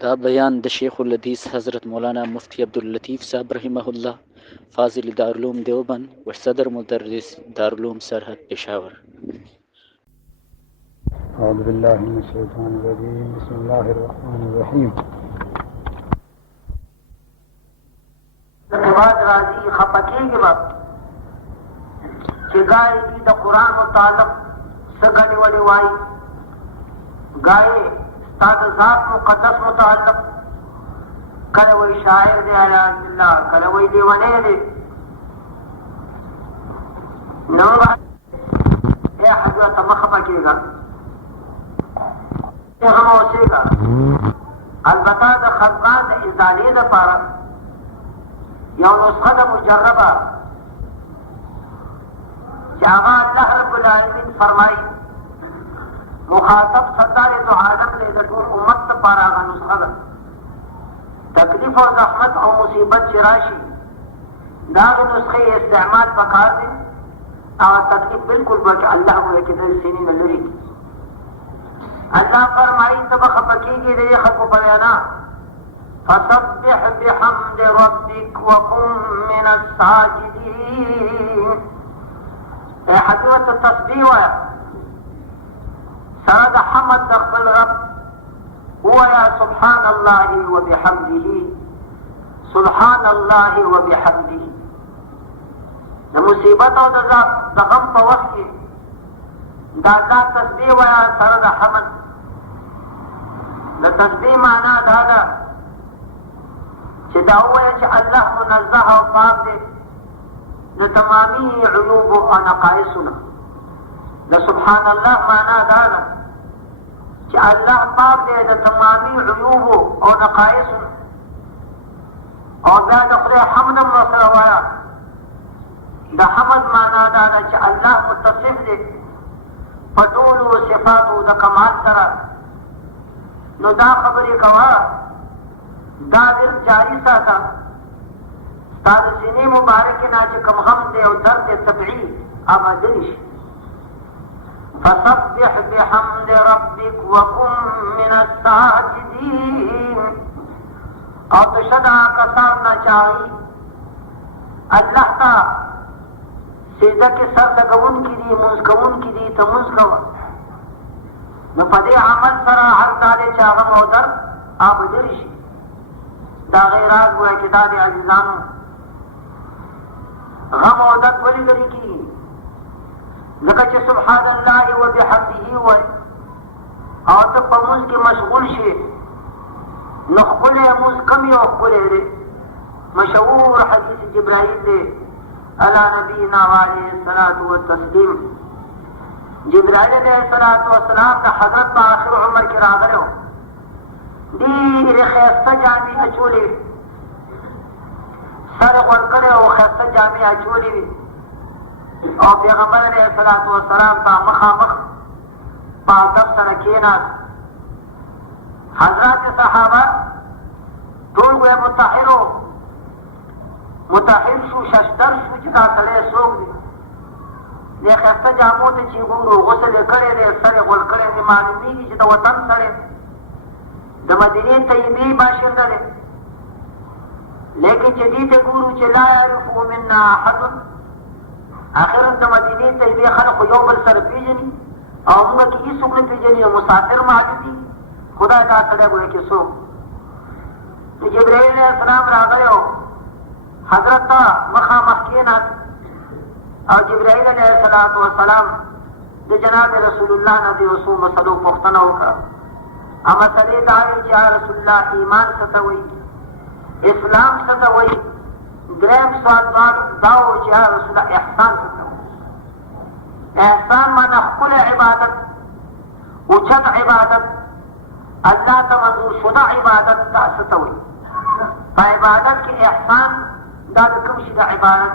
دا بیان د شیخ الحدیث حضرت مولانا مفتی عبداللطیف صاحب رحمه الله فاضل دارالعلوم دیوبند و صدر مدرس دارالعلوم سرحد پشاور. أعوذ بالله من الشيطان الرجيم. بسم الله الرحمن الرحيم. بعد راضی خپکیږي به چې ګای دي د قرآن متعلق څه وړي وایي، ګای ستا د ذات مقدس متعلق کله وایي شاعر دی عیاذ بالله، کله وایي لیونی دی. نو ای حضرت مه خفه کېږه، غم اوسېږه. البته د خفګان د ازالې لپاره یو نسخه ده مجربه چې هغه الله رب العالمین فرمایي مخاطب سردار دو عالم دی، د ټول امت لپاره هغه نسخه ده. تکلیف او زحمت او مصیبت چې راشي د هغې نسخې استعمال پکار دی. هغه تکلیف بالکل به چې الله وایي چې د سینې نه لرې کړي. الله فرمایي ته به خفه کېږي د دې خلکو په وینا فسبح بحمد ربك وكن من الساجدين. اے حضرت تسبیح وایا سره د حمد د خپل رب ووایا سبحان الله وبحمده، سبحان الله وبحمده. د مصیبت او د غم په وخت کې د الله تسبیح وایا سره د حمد. د تسبیح معنا دا ده چې دا ووایه چې الله منزه او پاک دی د تمامي عیوبو او نقایصونه. د سبحان الله معنا دا ده چې الله پاک دی د تمامي عیوبو او نقایصونه. او بیا د خدای حمد هم ورسره وایه. د حمد معنا دا ده چې الله متصف دی په ټولو صفاتو د کمال سره. نو دا خبرې کوه، دا ورد جاری ساته، ستا د سینې مبارکې نه چې کوم غم دی او درد دی طبیعي هغه لرې شي. فسبح بحمد ربك وكن من الساجدين. او تشه د هغه کسان نه چې هغوی الله ته سجده کې سر لګوونکي دي، لمونځ کوونکي دي، ته لمونځ کوه. نو په دې عمل سره هر دا دی چې هغه مو درد هغه لرې شي. دا غیرات گویا کہ دا دی عزیزانو غم و درد ولی لري کیږي ځکه چې سبحان الله وبحمده وایي او ته په لمونځ کې مشغول شي. نو ښکلی لمونځ کم یو ښکلی دی. مشهور حدیث جبرائیل دی علی نبینا وعلیه الصلاة والتسلیم. جبرائیل علیه الصلاة والسلام د حضرت په آخر عمر کې راغلی و. ډېرې ښایسته جامې اچولې وې، سر یې غوړ کړی او ښایسته جامې اچولې وې. او پیغمبر علیه الصلاة والسلام ته مخامخ په ادب سره کېناست. حضرات صحابه ټول وی متحر شو، ششدر شو چې دا سړی څوک دی. دې ښایسته جامو ته چې ګورو غسل یې کړی دی، سر یې غوړ کړی دی، معلومېږي چې د وطن سړی د مدینې طیبې باشنده دی. لیکن چې دې ته ګورو چې لا یعرفه منا احد. اخر د مدینې طیبې خلکو یو بل سره پېژني او موږ کې هېڅوک نه پېژني، مسافر معلوم دي. خدای دا سړی ګویا کې څوک. د جبرائیل علیه السلام راغلی او حضرت ته مخامخ کېناست او جبرائیل علیه الصلاة والسلام د جناب رسول الله نه د یو څو مسلو پوښتنه وکړه. اما مسئلې دا وی چې یا رسول الله ایمان څه ته وایي، اسلام څه ته وایي. دریم سوال دا و چې یا رسول الله احسان څه ته وایي. احسان معنا ښکلی عبادت، اوچت عبادت، الله ته منظور شده عبادت. دا څه ته وایي؟ په عبادت کې احسان دا د کوم شي د عبادت؟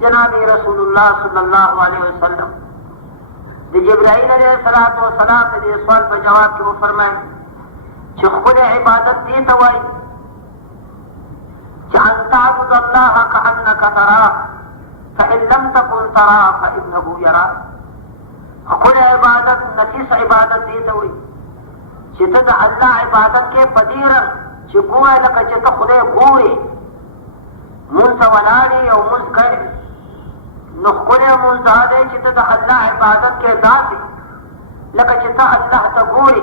جناب رسول الله صلی الله علیه وسلم د جبرائیل علیه الصلاة والسلام د دې سوال په جواب کې وفرمایل چې ښکلی عبادت دې ته وایي چې ان تعبد الله کأنک تراه فإن لم تكن تراه فإنه یراک. ښکلی عبادت، نفیس عبادت دې ته وایي چې ته د الله عبادت کې په دې رنګ چې ګوره لکه چې ته خدای ګورې مونځ ته ولاړې او مونځ کوې نو ښکلی مونځ دا دی چې ته د الله عبادت کې داسې لکه چې ته الله ته ګورې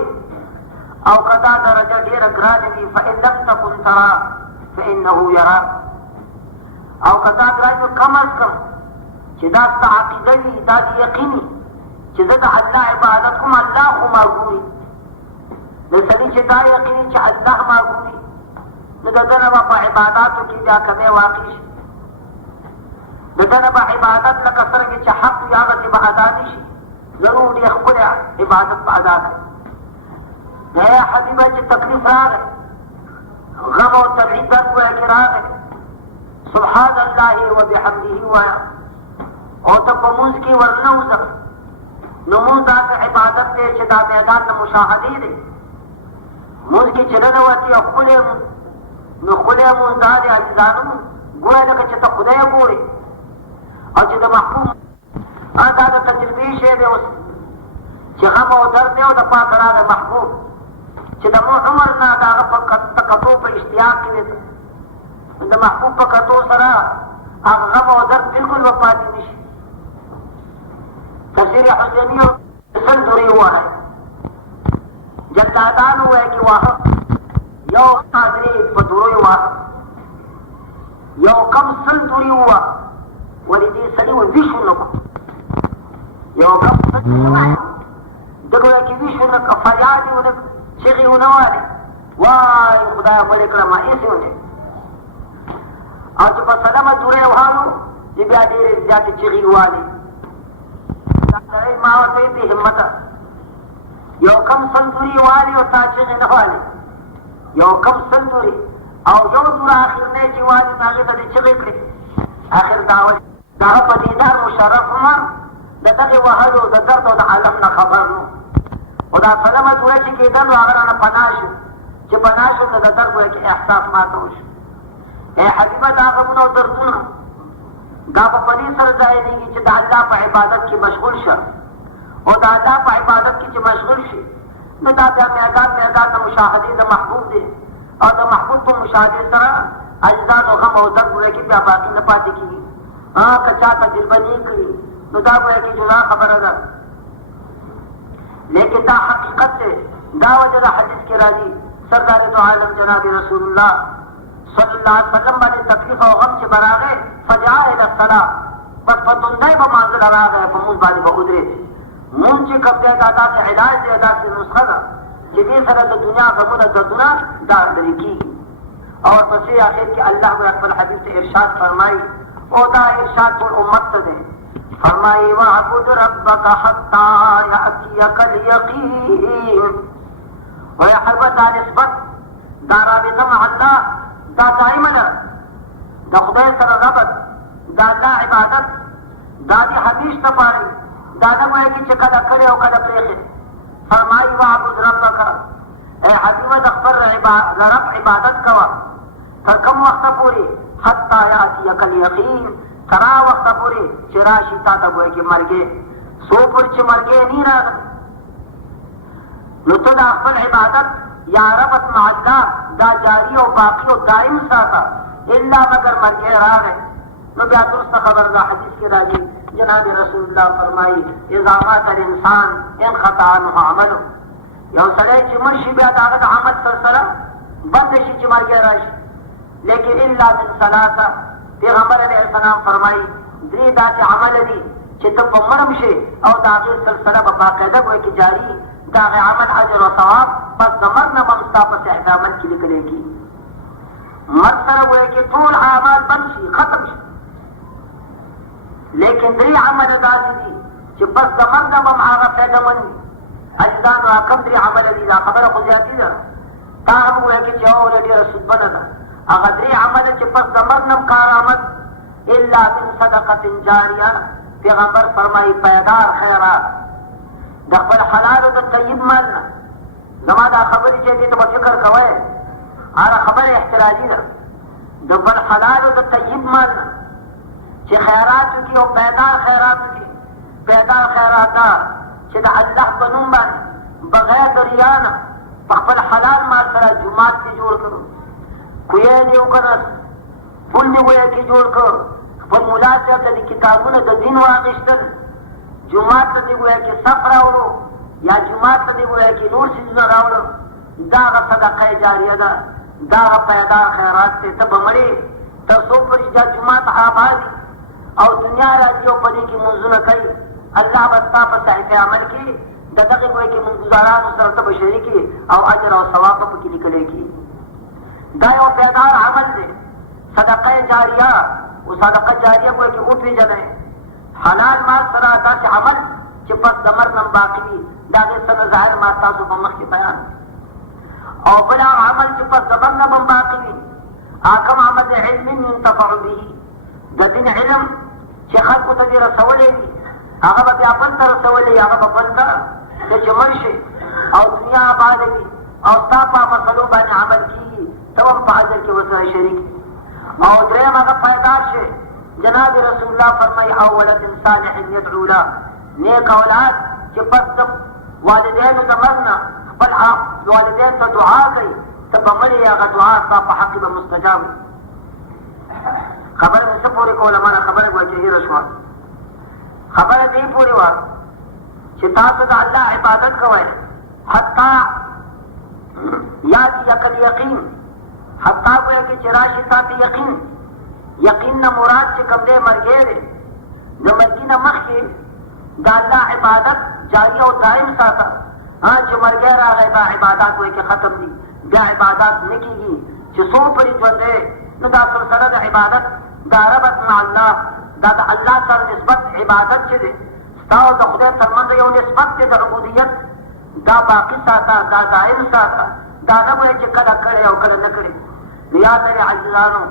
او که دا درجه ډېره ګرانه وي فإن لم تكن ترى فإنه يراك او که دا ګرانه کم از کم چې دا ستا عقیده وي دا د یقین وي چې زه د الله عبادت کوم الله خو ما ګوري د سړي چې دا یقین وي چې الله ما ګوري نو د ده نه به په عباداتو کې بیا کمی واقع شي د ده نه به عبادت لکه څرنګه چې حق وي هغسې به ادا نه شي ضرور ډېر ښکلی عبادت به ادا کړي دا یا حبیبه چې تکلیف راغی غم او طبعي درد وایه کې راغی سبحان الله وبحمده وایه او ته په مونځ کې ورنوځه نو مونځ داسې عبادت دی چې دا میدان د مشاهدې دی مونځ کې چې ننوتې او ښکلی مونځ نو ښکلی مونځ دا دی عزیزانو ګوره لکه چې ته خدای ګورې او چې د محبوب دا د تجربې شی دی اوس چې غم او درد دی او د پاسه راغی محبوب چې د عمر نه د هغه په کتو په اشتیاق کې دی د محبوب په کتو سره هغه غم او درد بلکل به پاتې نه شي تفسیر حسیني سل دورې ووهه جلادان ووایه کې واهه یو حاضرې په دورو یې واهه یو کم سل دورې ووهه ولې دې سړي و ویښ ونه کړو یو کم سل دورې ووهه دغه وایه کې ویښ ونه کړه فریاد یې ونه چغې ونه والې وای خدایه مړې کړه ما هېڅ ونه او چې په سلمه دوره یې وهلو چې بیا ډېرې زیاتې چغې والې سړی ما ورته ویل بې همته یو کم سل دورې والې او تا چغې نه والې یو کم سل دورې او یو دوره اخرنی چې والې نو هغې ته دې چغې کړې اخر دا هغه په دیدار مشرف عمر د دغې وهلو د درد او د عالم نه خبر نو او دا سلمه دوره چې کېدل نو هغه رانه پناه شو چې پناه شو نو د درد وایي کې احساس ماته وشو ای حبیبه دا غمونه او دردونه دا په پدې سره ځایېږي چې د الله په عبادت کې مشغول شه او د الله په عبادت کې چې مشغول شي نو دا بیا میدان د مشاهدې د محبوب دی او د محبوب په مشاهدې سره اجزا او غم او درد وایي کې بیا باقي نه پاتې کېږي که چا تجربه نه کړي نو دا وایي کې جدا خبره ده لیکن دا حقیقت دی دا وجه د حدیث کې راځي سردار دو عالم جناب رسول الله صلی الله علیه وسلم باندې تکلیف او غم چې براغې فجاء الى الصلاه بس په دوندای به مانځل راغی په مونځ باندې به ودرېد مونځ چې کوم دی دا داسې علاج دی داسې نسخه ده چې دې سره د دنیا غمونه دردونه دا لرې کېږي او ورپسې اخر کې الله به خپل حبیب ته ارشاد فرمایي او دا ارشاد ټول امت ته دی فرمایي واعبد ربک حتی یأتیک الیقین ویا حبیب دا نسبت دا رابطه مع الله دا دائما ده د خدای سره ربط دا الله عبادت دا دې حدیث ته پاره دا نه وایي چې کله کړي او کله پرېږدي فرمایي واعبد ربک ای حبیبه د خپل رب عبادت کوه تر کوم وخته پورې حتی یأتیک الیقین تر هغه وخته پورې چې راشي تا ته وایي چې مرګې څو پورې چې مرګې نه راغلی نو ته د خپل عبادت یا ربط مع الله دا جاری او باقی او دائم ساته الا مگر مرګ راغی نو بیا درست خبر دا حدیث کې راځي جناب رسول الله فرمایي اذا مات الانسان انقطع عنه عمله یو سړی چې مړ شي بیا د هغه د عمل سلسله بند شي چې مرګ راشي لیکن الا من ثلاثه پیغمبر علیه السلام فرمایي درې داسې عمل دي چې ته په مړم شي او د هغې سلسله به باقاعده ګویا کې جاري د هغې عمل اجر او ثواب بس د مرګ نه به هم ستا په صحیح عمل کې لیکلی کېږي مرګ سره ګویا کې ټول اعمال بند شي ختم شي لیکن درې عمله داسې دي چې بس د مرګ نه به هم هغه فایدهمند وي عزیزانو کم درې عمله دي دا خبره خو زیاتي ده تا هم ګویا کې چې اوله ډېره سودبنه ده هغه درې عمله چې پس د مرګ نه هم کارآمد الا من صدقة جاریه پیغمبر فرمایي پایدار خیرات د خپل حلالو د طیب مال نه زما دا خبرې چې دې ته به فکر کوئ هغه خبره احتراجي ده د خپل حلالو د طیب مال نه چې خیرات وکړي او پایدار خیرات وکړي پایدار خیرات دا چې د الله په نوم باندې بغیر د ریا نه خپل حلال مال سره جماعت دې جوړ کړو، کوی دې وکړ، پل دې وایي کې جوړ کړ، خپل مولا صاحب ته د کتابونو د دین واغېستل، جماعت ته دې وایي کې صف راوړو یا جماعت ته دې وایي کې نور څیزونه راوړو، دا هغه صدقه جاریه ده، دا هغه پیدا خیرات دی. ته به مړې تر څو پورې دا جماعت آباد او دنیا راځي او په دې کې مونځونه کوي، الله به ستا په صحیفه عمل کې د دغې ګویا کې مونځګزارانو سره ته به شریکې او اجر او ثواب به پکې لیکلی کېږي. دا یو پایدار عمل دی، صدقه جاریه. او صدقه جاریه ګویا کې وپېژنئ، حلال مال سره داسې عمل چې پس د مرګ نه باقي وي، د هغې څه ظاهر ما تاسو په مخکې بیان. او بل هغه عمل چې پس د مرګ نه به باقي وي، هغه کوم عمل علم ينتفع به، د دین علم چې خلکو ته دې رسولی وي، هغه به بیا بل ته رسولی، هغه به بل ته چې مړ شي او دنیا آباده وي او ستا په مسلو باندې عمل کېږي، ته هم په اجر کې ورسره شریک. او درېیم هغه پایدار شي، جناب رسول الله فرمایي او ولد صالح يدعو له، نیک اولاد چې پس د والدینو د مرګ نه خپل والدین ته دعا کوي، ته به مړې هغه دعا ستا په حق به مستجاب وي. خبره مې څه پورې کوله، مانه خبره ګویا چې هېره شوه. خبره دې پورې وه چې تاسو د الله عبادت کوئ حتی یاتیک الیقین، حتی ګویا کې چې راشي تا ته یقین. یقین نه مراد چې کوم دی مرګی دی، د مرګي نه مخکې د الله عبادت جاري او دائم ساته. چې مرګی راغی دا عبادات ګویا کې ختم دي، بیا عبادات نه کېږي. چې څو پورې ژوند دی نو دا سلسله د عبادت دا ربط مع الله، دا د الله سره نسبت عبادت چې دی ستا او د خدای ترمنځ یو نسبت دی د عبودیت، دا باقي ساته، دا دائم ساته، دا نه وایي چې کله کړی او کله نه کړی. نو یاد لرئ عزیزانو،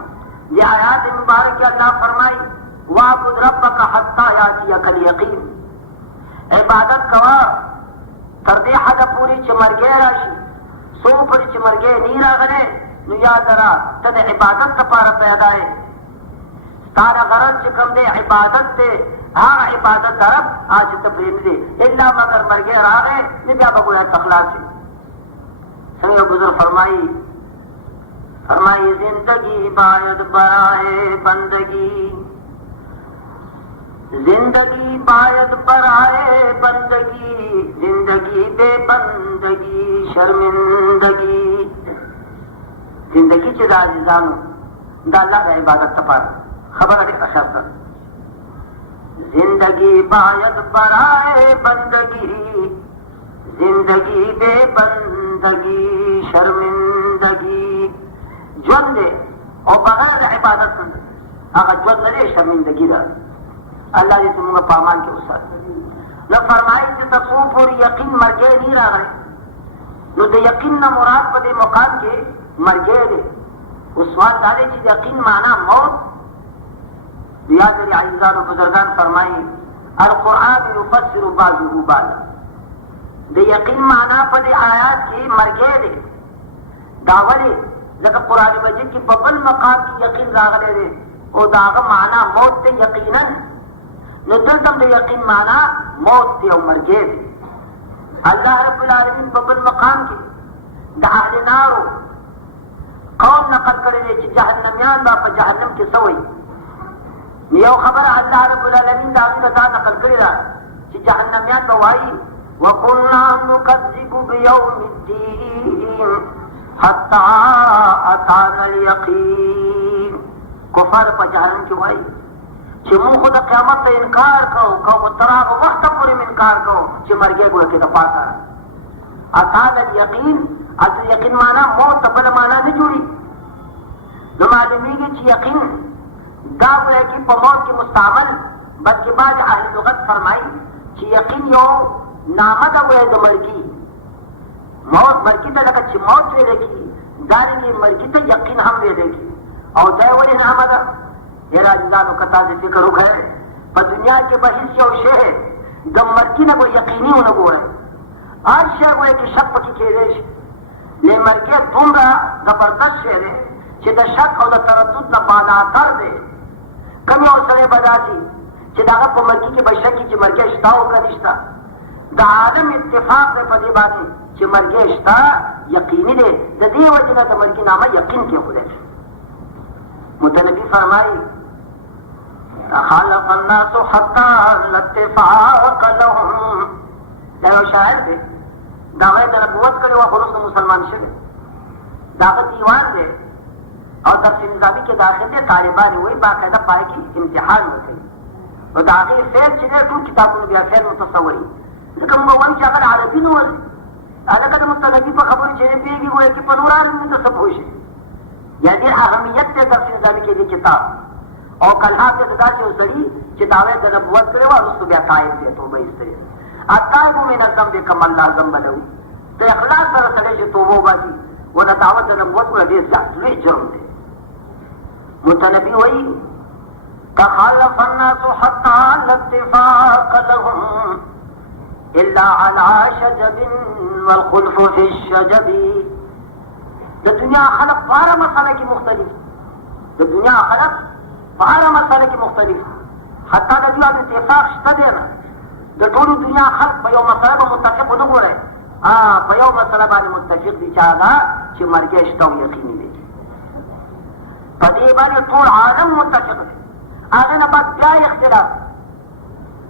دې آیات مبارکې الله فرمایي واعبد ربک حتی یاتیک الیقین، عبادت کوه تر دې حده پورې چې مرګی راشي. څو پورې چې مرګی نه راغلی نو یاد لره ته د عبادت لپاره پیدا یې. ستا د غرض چې کوم دی عبادت دی، هغه عبادت طرف چې ته پرې نه دی الا مگر مرګی راغی نو بیا به ګویا ته خلاص شي. څنګه یو بزرګ فرمایي زندگی باید برائے بندگی، زندگی باید برائے بندگی، زندگی بے بندگی شرمندگی. زندگی چې د عزیزانو د الله د عبادت لپاره خبره ډېره ښه ده. زندگی باید برائے بندگی، زندگی بے بندگی شرمندگی. ژوند دی او بغیر د عبادت نه هغه ژوند نه دی، شرمندګي ده. الله دې زموږ په امان کې وساتي. نو فرمایي چې تر څو پورې یقین مرګی نه راغلی نو د یقین نه مراد په دې مقام کې مرګی دی. اوس سوال دا دی چې یقین معنا موت. یاد لرئ عزیزانو بزرګان فرمایي القرآن یفسر بعضه بعضا، د یقین معنا په دې آیات کې مرګی دی. دا ولې؟ ځکه قرآن مجید کې په بل مقام کې یقین راغلی دی او د هغه معنا موت دی یقینا. نو دلته د یقین معنا موت دی او مرګی دی. الله رب العالمین په بل مقام کې د اهل نارو قوم نقل کړی دی چې جهنمیان به په جهنم کې څه وایي. یو خبره الله رب العالمین د هغې نه دا نقل کړې ده چې جهنمیان به وایي وکنا نکذب بیوم الدین حتی اتانا الیقین. کفار په جهنم کې وایي چې موږ خو د قیامت ته انکار کوو، تر هغه وخته پورې مې انکار کوو چې مرګی ګویا کې د پاسه اتانا الیقین. هلته یقین معنا موت ته بله معنا نه جوړي. نو معلومیږي چې یقین دا ګویا کې په موت کې مستعمل، بلکې بعض اهل لغت فرمایي چې یقین یو نامه ده ګویا د مرګي. موت مرګي ته لکه چې موت ویلی کېږي، دارنګې مرګي ته یقین هم ویلی کېږي. او دا یې ولې نامه ده؟ ډېر عزیزانو که تاسې فکر وکړئ په دنیا کې به هېڅ یو شی د مرګي نه به یقیني ونه ګورئ. هر شی ګویا کې شک پکې کېدی شي. مرګي دومره زبردست شی دی چې د شک او د تردد نه بالاتر دی. کوم یو سړی به داسې چې د هغه په مرګي کې به شک چې مرګی شته او که نشته. د عالم اتفاق دی په دې باندې چې مرګ شته یقیني دی، د دې وجه نه د مرګ نامه یقین کېښودی شي. متنبي فرمایي تخالف الناس حتى لا اتفاق لهم. دا یو شاعر دی، دا هغه د نبوت کړی وه خو وروسته مسلمان شوی، د هغه دیوان دی او درس نظامي کې داخل دی. طالبان یې وایي باقاعده پای کې امتحان وکوي نو د هغې فعل چې دی ټول کتابونه بیا فعل متصوري، ځکه موږ وایو چې هغه د عربي نه وځي. هلکه د متنبي په خبرو چې نه پوهېږي ګویا کې په نور عالم ته څه پوه شي. یا ډېر اهمیت دی درس نظامي کې دې کتاب. او کلها ته د داسې یو سړي چې دعوی د نبوت کړې وه وروسته بیا تایب دی، توبه ایستلې ده. التائب من الذنب کمن لا ذنب له. د اخلاص سره سړی چې توبه وباسي ونه دعوت د نبوت کړه ډېر زیات لوی جرم دی. متنبي وایي تخالف الناس حتى لا اتفاق لهم الا على شجب والخلف في الشجب. د دنیا خلق په هره مسله کې مختلف، د دنیا خلق په هره مسله کې مختلف، حتی د دوی اتفاق شته دی نه. د ټولو دنیا خلق په یو مسله به متفق ونه ګورئ، په یو مسله باندې متفق دي چې هغه چې مرګ شته او یقیني دی. په دې باندې ټول عالم متفق دی، هغه نه بعد بیا اختلاف.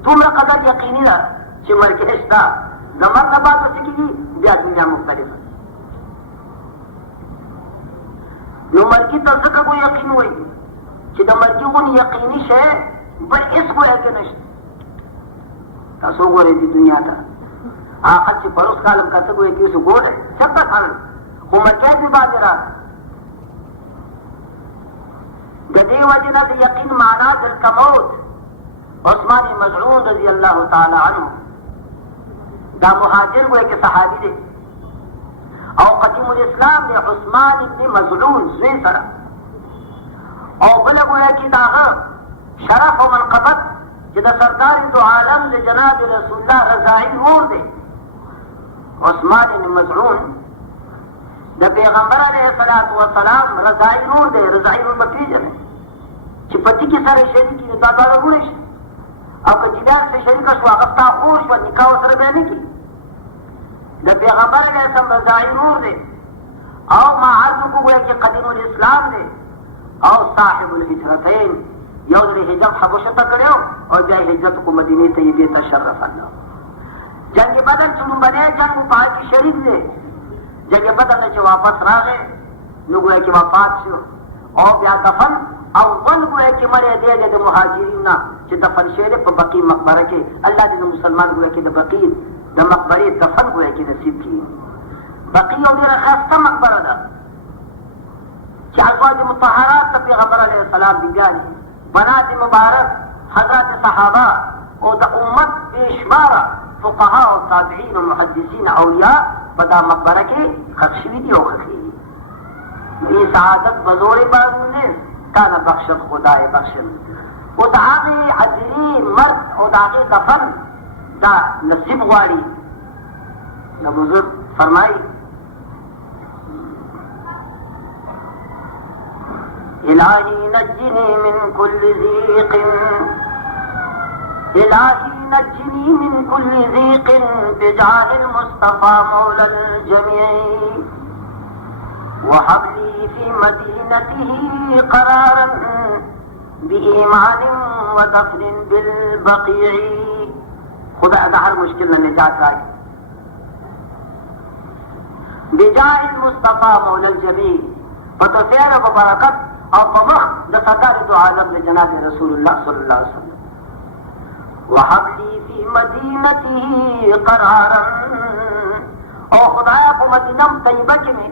دومره قدر یقیني ده چې مرګ شته، د مرګ نه بعد څه کېږي بیا دنیا مختلفه. نو مرګي ته ځکه خو یقین وایي چې د مرګي غونې یقیني شی بل هېڅ ګویا کې نشته. تاسو وګورئ دې دنیا ته هغه خلک چې پروس کالم کته ګویا کې اوس ګورئ چېرته خلک خو مرګیات یې باندې راغی. د دې وجې نه د یقین معنا دلته موت. عثمان مظعون رضی الله تعالی عنه دا مهاجر ګویا کې صحابي دی او قدیم الاسلام دی، عثمان ابن مظعون زوی سره. او بله ګویا کې د هغه شرف او منقبت چې د سردار دو عالم د جناب رسول الله رضاعي ورور دی. عثمان بن مظعون د پیغمبر علیه الصلاة والسلام رضاعي ورور دی. رضاعي ورور به پېژنئ چې په ټکي سره شریک وي دا دواړه وروڼه شي، او که جناح سره شریکه شوه هغه ستا خور شوه، نکاح ورسره بیا نه کړي. د پیغمبر علیه السلام رضاعي ورور دی او ما عرض وکړو ګویا کې قدیم الاسلام دی او صاحب الهجرتین. یو ځل یې هجرت حبشو ته کړی او بیا یې هجرت وکړو مدینې ته، یې دې تشرف الله. جنګ بدر چې لومړنی جنګ و په هغه کې شریک دی. جنګ بدر نه چې واپس راغی نو ګویا کې وفات شو او بیا دفن اول ګویا کې مړی دی د مهاجرین نه چې دفن شوی دی په بقي مقبره کې. الله دې د مسلمان ګویا کې د بقي د مقبرې دفن ګویا کې نصیب کړي. بقي یو ډېره ښایسته مقبره ده چې ازواج مطهرات د پیغمبر علیه السلام بیبیانې، بنات مبارک، حضرات صحابه او د امت بېشماره فقها او تابعین او محدثین اولیاء په دا مقبره کې ښخ شوي دي او ښخېږي. دې سعادت به زور بازونه کانه بخشد خدای بخشد. او د هغې حاضري مرګ او د هغې دفن دا نصیب غواړي. د بزرګ فرمایي الهی نجنی من كل ضيق، الهی نجنی من كل ضيق بجاه المصطفى مولى الجميع، وهب لي في مدينته قرارا بإيمان ودفن بالبقيع. خدا دا هر مشکل نه نجات راکړي. بجاه المصطفى مولى الجميع، په توفیق او برکت او په مخ د سرکار دو عالم د جناب رسول الله صلی الله علیه وسلم. وهب لي في مدينته قرارا، او خدایا په مدینه طیبه کې مې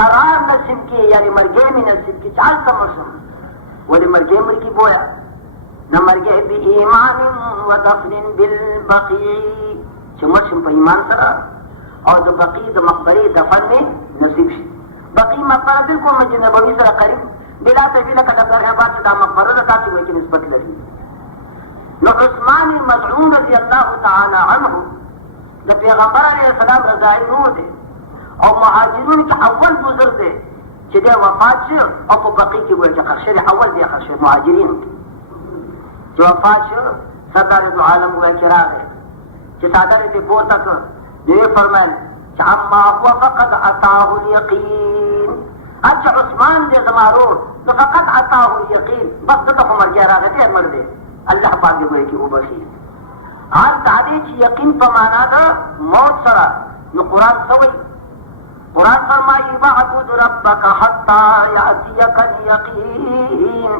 قرار نصیب کړي، یعنی مرګ مې نصیب کړي چې هلته مړ شم. ولې مرګ مړ کړي بویا نه مرګ بإيمان ودفن بالبقيع، چې مړ شم په ایمان سره او د بقي د مقبرې دفن مې نصیب شي. بقي مقبره بالکل مسجد نبوي سره قریب بلا تفصیل لکه د برهباد چې دا مقبره ده تاسو وایي کې نسبت لري. نو عثمان مظعون رضی الله تعالی عنه د پیغمبر علیه السلام رضاعي ورور دی او مهاجرون کې اول بزرګ دی چې دی وفات شو او په بقي کې وایي چې ښخ شوی اول دی ښخ شوی مهاجرین چې وفات شو. سردار دو عالم وایي چې راغی چې څادر یې پورته کړ، دوی فرمایل عما هو فقد اتاه اليقين. اچھا عثمان دے زمارو تو فقد اتاه اليقين بس دغه عمر گیا راغی مر دے الله پاک دې وایي کې وبخي. ان تعالی چې یقین په معنا ده موت سره. نو قران سوي قران فرمایي واعبد ربك حتى ياتيك اليقين.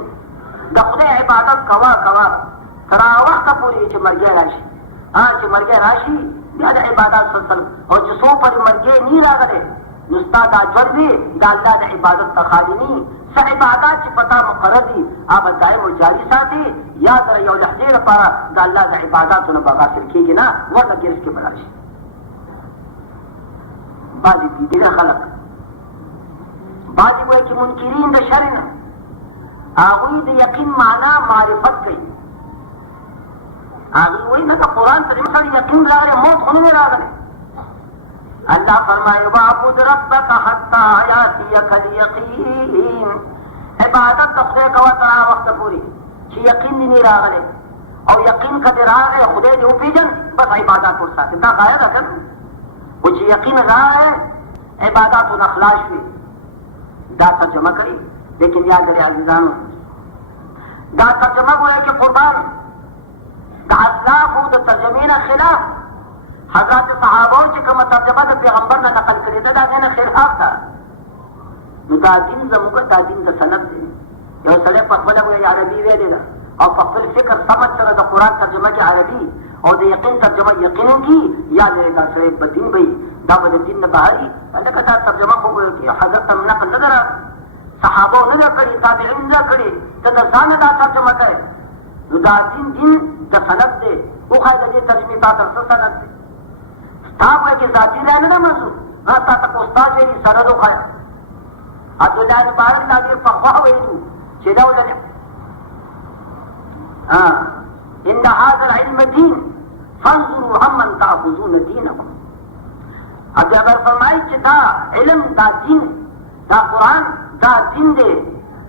د خدای عبادت کوا تر وخت پورې چې مرګ راشي. چې مرګ راشي بیا د عبادت سلسله او چې څو پر مرګ نه راغله نو استاد اجر دی د الله د عبادت تخالینی څه عبادت چې پتا مقرر دي هغه دائم او جاری ساتي. یا در یو لحظه لپاره د الله د عبادتونو بغافل کیږي نه ورته ګرځي کې براشي. بعضی دې خلک بعضی وایي چې منکرین د شر نه هغه د یقین معنا معرفت کوي. هغه وایي نه د قران سره مثلا یقین راغلی موت خو نه راغلی. الله فرمایي واعبد ربك حتى ياتيك اليقين. عبادت خدای کوه تر وخت پورې چې یقین نه راغلی او یقین کله راغلی خدای دې وپیژن بس عبادت ورساته دا غایه ده کنه. او چې یقین راغلی عبادت او اخلاص وي دا ترجمه کوي. لیکن یاد لرئ عزیزانو دا ترجمه وایي چې قربان د اسلاف او د ترجمې نه خلاف حضرات صحابه چې کومه ترجمه د پیغمبر نه نقل کړې ده دا نه خلاف ده. نو دا دین زموږ دا دین د سند دی. یو سړی په خپله وایي عربي ویلې ده او په خپل فکر سمج سره د قرآن ترجمه کې عربي او د یقین ترجمه یقین کی یا لري دا سړی په دین وایي دا به د دین نه بهري لکه دا ترجمه خو حضرت هم نقل نه ده صحابه نه کړي تابعین نه کړي ته د ځان دا ترجمه کوي. نو دا دین د سند دی. خو خای د دې ترجمه تا تر څه سند دی تا وایي چې ذاتي نه نه منظور تا ته استاد یې سره دوه عبد الله مبارک دا ډېر په خوا ویلو چې دا ولې ان هذا العلم دين فانظروا عمن تاخذون دينكم. عبد الله فرمایي چې دا علم دا دین دا قرآن دا دین دی.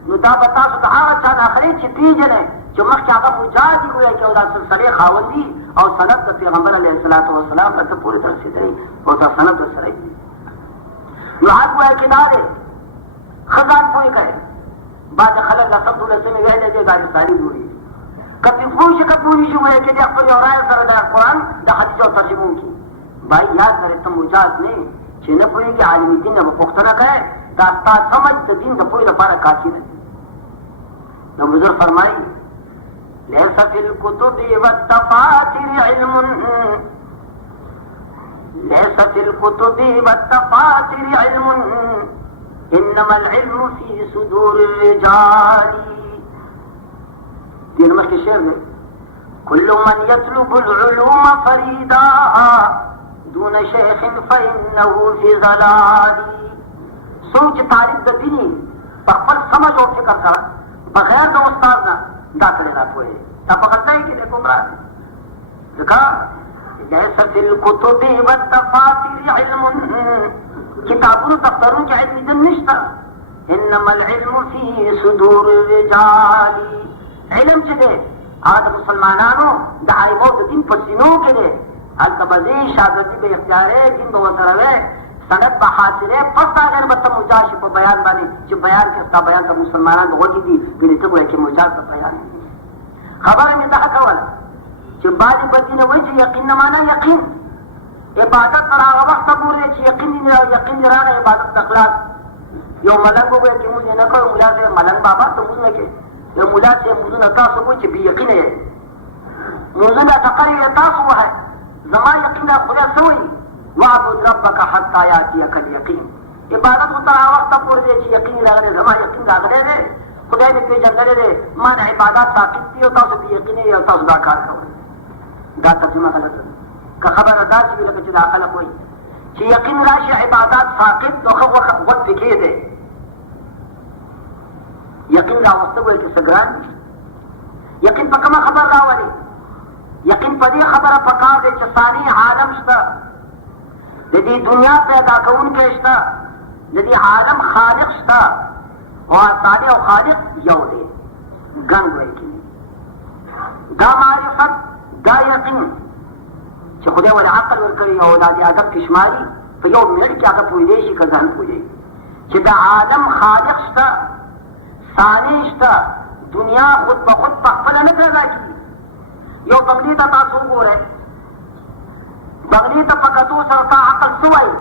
نو دا به تاسو د هغه چا نه اخلئ چې پیژنئ چې مخکې هغه مجاهد دي ګویا چې او دا سلسلې خاوند دي او سند د پیغمبر علیه الصلاة والسلام ته پورې ته رسېدلی او دا سند ورسره دي. نو حق وایي چې دا دی ښه ځان پوه کوي. بعضې خلک لسم دولسمې ویلی دی دارستاني جوړېږي که پرې پوه شي که پوه نه شي وایي چې دی خپل یو رایه سره د قرآن د حدیثو ترجمونکي بھائی یاد لرئ ته مجاز نه چې نه پوهېږي عالم دین نه به پوښتنه کوې دا ستا سمج د دین د پوهې لپاره کافي نه. نو بزرګ فرمایي ليس في الكتب والتفاتر علم ليس في الكتب والتفاتر علم انما العلم في صدور الرجال. دين مخکې شعر دی كل من يطلب العلوم فريدا دون شيخ فانه في ضلال. سوچ تعریف د دیني په خپل سمج او فکر سره بغیر د استاد نه دا کړی نه پوهې تا په غلطۍ کې دی ګمراه. ځکه ليس في الكتب والتفاتر علم کتابونو دفترونو کې علم دین نشته. انما العلم في صدور الرجال. علم چې دی هغه د مسلمانانو د عالمو د دین په سینو کې دی. هلته به ځې شاګردي به اختیارې دین به ورسره وی سند به حاصلې پس دا غیر به ته مجاز شي په بیان باندې چې بیان کې ستا بیان د مسلمانانو د غوږې دي بینې ته وایې چې مجاز د بیان خبره مې دا کوله چې بعضې بدینه وایي چې یقین نه معنا یقین عبادت تر هغه وخته پورې چې یقین دې راغی عبادت د اخلاص. یو ملنګ وویل چې موږ یې نه کوو ملا صاحب ملنګ بابا ته موږ نه کوې یو ملا صاحب مونځونه تاسو کوئ چې بې یقینه یې مونځونه ټقر یې تاسو وهئ زما یقین خدای څه وایي واعبد ربك حتى ياتيك اليقين. عبادت خو تر هغه وخته پورې دی چې یقین راغلی زما یقین راغلی دی خدای مې پېژندلی دی ما د عبادت ساقط دي او تاسو بې یقینه یې او تاسو دا کار کوئ. دا ترجمه غلطه ده. که خبره داسې وي لکه چې دا خلک وایي چې یقین راشي عبادت ساقط نو ښه وخت پکې دی. یقین راوسته وایي چې څه ګران دي. یقین په کومه خبر راولي؟ یقین په دې خبره پکار دی چې ثاني عالم شته د دې دنیا پیدا کوونکی شته د دې عالم خالق شته او ثاني او خالق یو دی ګڼ وایي کېږي. دا معرفت دا یقین چې خدای ولې عقل ورکړي او دا د ادب کې شماري په یو منټ کې هغه پوهېدی شي که ځان پوهېږي چې د عالم خالق شته، ثاني شته، دنیا خود به خود په خپله نه پیدا کېږي. یو بنګلې ته تاسو وګورئ، بنګلې ته په کتو سره تا عقل څه وایي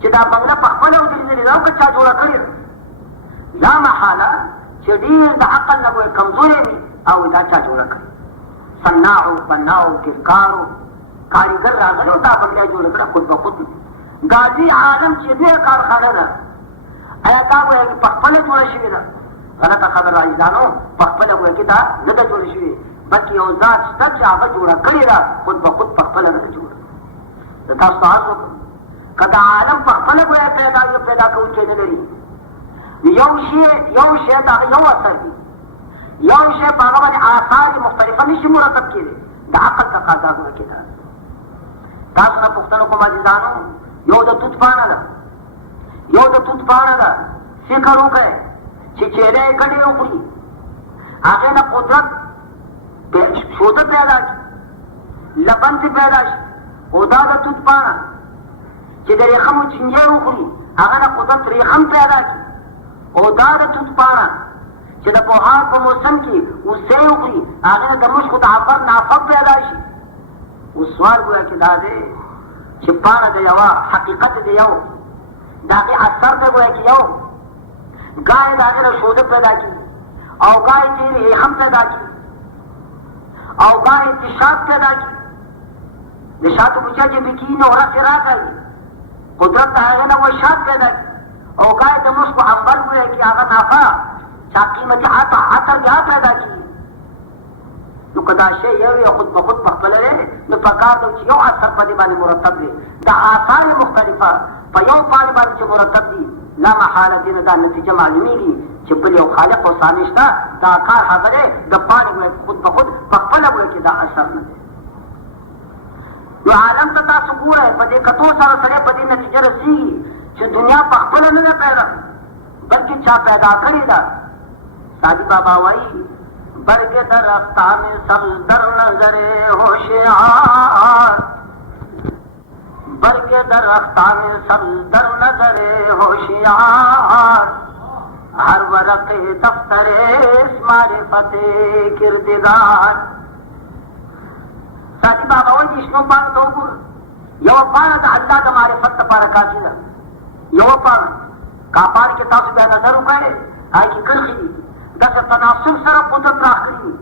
چې دا بنګله په خپله وجرېدلې ده او که چا جوړه کړې ده؟ لا محاله چې ډېر د عقل نه به کمزورې وي او دا چا جوړه کړې. صناعو بناو کفکارو کاریګر راغلی او دا بنګله یې جوړه کړه خود به خود. دا دې عالم چې دې کارخانه ده آیا دا وایي په خپله جوړه شوې ده؟ غلطه خبره عزیزانو، په خپله وایي کې دا نه ده جوړه شوې، بلکې یو ذات شته چې هغه جوړه کړې ده، خود به خود په خپله نه ده جوړه. د تاسو سوال وکړم که د عالم په خپله وایي پیدا کوونکی نه لري، یو شی د هغه یو اثر دی، یو شی په هغه باندې آثار مختلفه نشي مرتب کېدی، د عقل تقاضا ګوره کې ده. تاسو نه پوښتنه کوم عزیزانو، یو د توت پاڼه ده، یو د توت پاڼه ده، فکر وکړئ چې چیرې یې ګډې وخوري هغې نه قدرت شوده پیدا شي، لبن ترې پیدا شي، خو دا د توت پاڼه چې د ریخمو چینجی وخوري هغه نه قدرت ریخم پیدا شي، او دا د توت پاڼه چې د بهار په موسم کې اوسۍ وخوري هغې نه د مشکو د عفر نافق پیدا شي. اوس سوال ګویا کې دا دی چې پاڼه د یوه حقیقت د یو د هغې اثر دی ګویا کې یو، ګاهې د هغې نه شوده پیدا کېږي او ګاهې ترې ریخم پیدا کېږي او ګاهې تشاب پیدا کېږي، د شاتو بچه چې پکې وي نو ورځ یې راکوي، قدرت د هغې نه وشات پیدا کېږي او ګاهې د مشکو عنبر ګویا کې هغه نافه چا قیمتي عطر بیا پیدا کېږي. نو که دا شی یو یا خود به خود په خپله دی نو پکار ده چې یو اثر په دې باندې مرتب دی، د آثار مختلفه په یو پاڼې باندې چې مرتب دي لا محاله دې نه دا نتیجه معلومیږي چې بل یو خالق او ثاني شته، دا کار هغه دی د پاڼې خود به خود په خپله کې دا اثر نه دی. نو عالم ته تاسو ګورئ په دې کتو سره سړی په دې نتیجه رسېږي چې دنیا په خپله نه ده پیدا بلکې چا پیدا کړې ده. سادی بابا وایي برگ درختان سبز در نظر ہوشیار، برگ درختان سبز در نظر ہوشیار، ہر ورق دفتر معرفت کردگار. سادی بابا وایي شنو پاڼه ته وګوره، یوه پاڼه د الله د معرفت لپاره کافي ده، یوه پاڼه کا پاڼې کې تاسو بیا نظر وکړئ هغې کې کرښې دي، داسې تناسب سره قدرت راغلي دي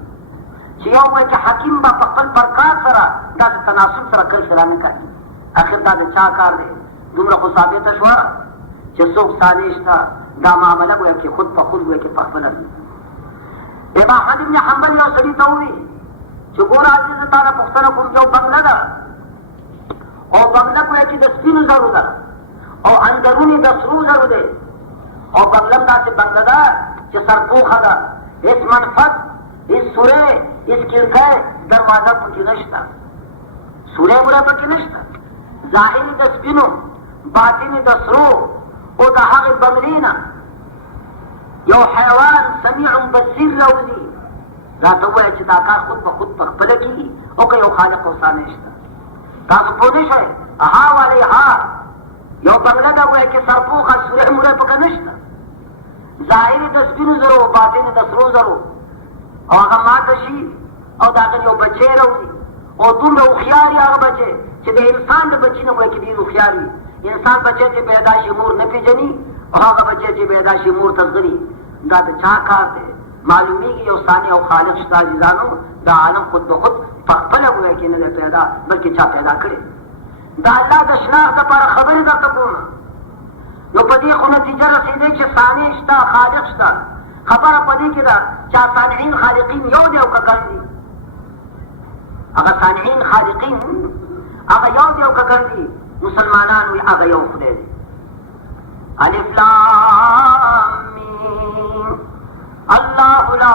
چې یو وایي چې حکیم به په خپل پرکار سره داسې تناسب سره کرښې رانکاږي. اخر دا د چا کار دی؟ دومره خو ثابته شوه چې څوک ثاني شته، دا معامله ګویا کې خود په خود ګویا کې په خپله ده. امام احمد بن حنبل یو سړي ته وویل چې ګوره عزیزه تا نه پوښتنه کوم یو بنګله ده او بنګله ګویا کې د سپینو زرو ده او اندرون یې د سرو زرو دی او بنګله هم داسې بنګله ده چې سرپوښه ده، هېڅ منفذ، هېڅ سوری، هېڅ کړکۍ دروازه پکې نشته، سوری وری پکې نشته، ظاهر یې د سپینو باطن یې د سرو او د هغې بنګلې نه یو حیوان سمیع بصیر راوځي راته ووایه چې دا کار خود به خود په خپله کېږي او که یو خالق او ثانی شته. تاسو پوه نه شئ ها والی ها یو بنګله ده وایي چې سرپوښه سوری موری پکې نشته، ظاهر د سپینو زرو باطن د سرو زرو او هغه ماته شي او د هغه یو بچی راوځي او دومره هوښیار یې هغه بچی چې د انسان د بچي نه وایي چې ډېر هوښیار وي. انسان بچی چې پیدا شي مور نه پېژني او هغه بچی چې پیدا شي مور ته ځغلي، دا د چا کار دی؟ معلومیږي یو ثاني او خالق شته عزیزانو، دا عالم خود به خود په خپله ګویا کې نه دی پیدا بلکې چا پیدا کړی. د الله د شناخت دپاره خبرې درته کوم، نو په دې خو نتیجه رسېدی چې ثاني شته خالق شته. خبره په دې کې ده چې صانعین خالقین یو دی او که ګڼ دي، هغه صانعین خالقین هغه یو دی او که ګڼ دي، مسلمانان وي هغه یو خدای دی. الف لام میم الله لا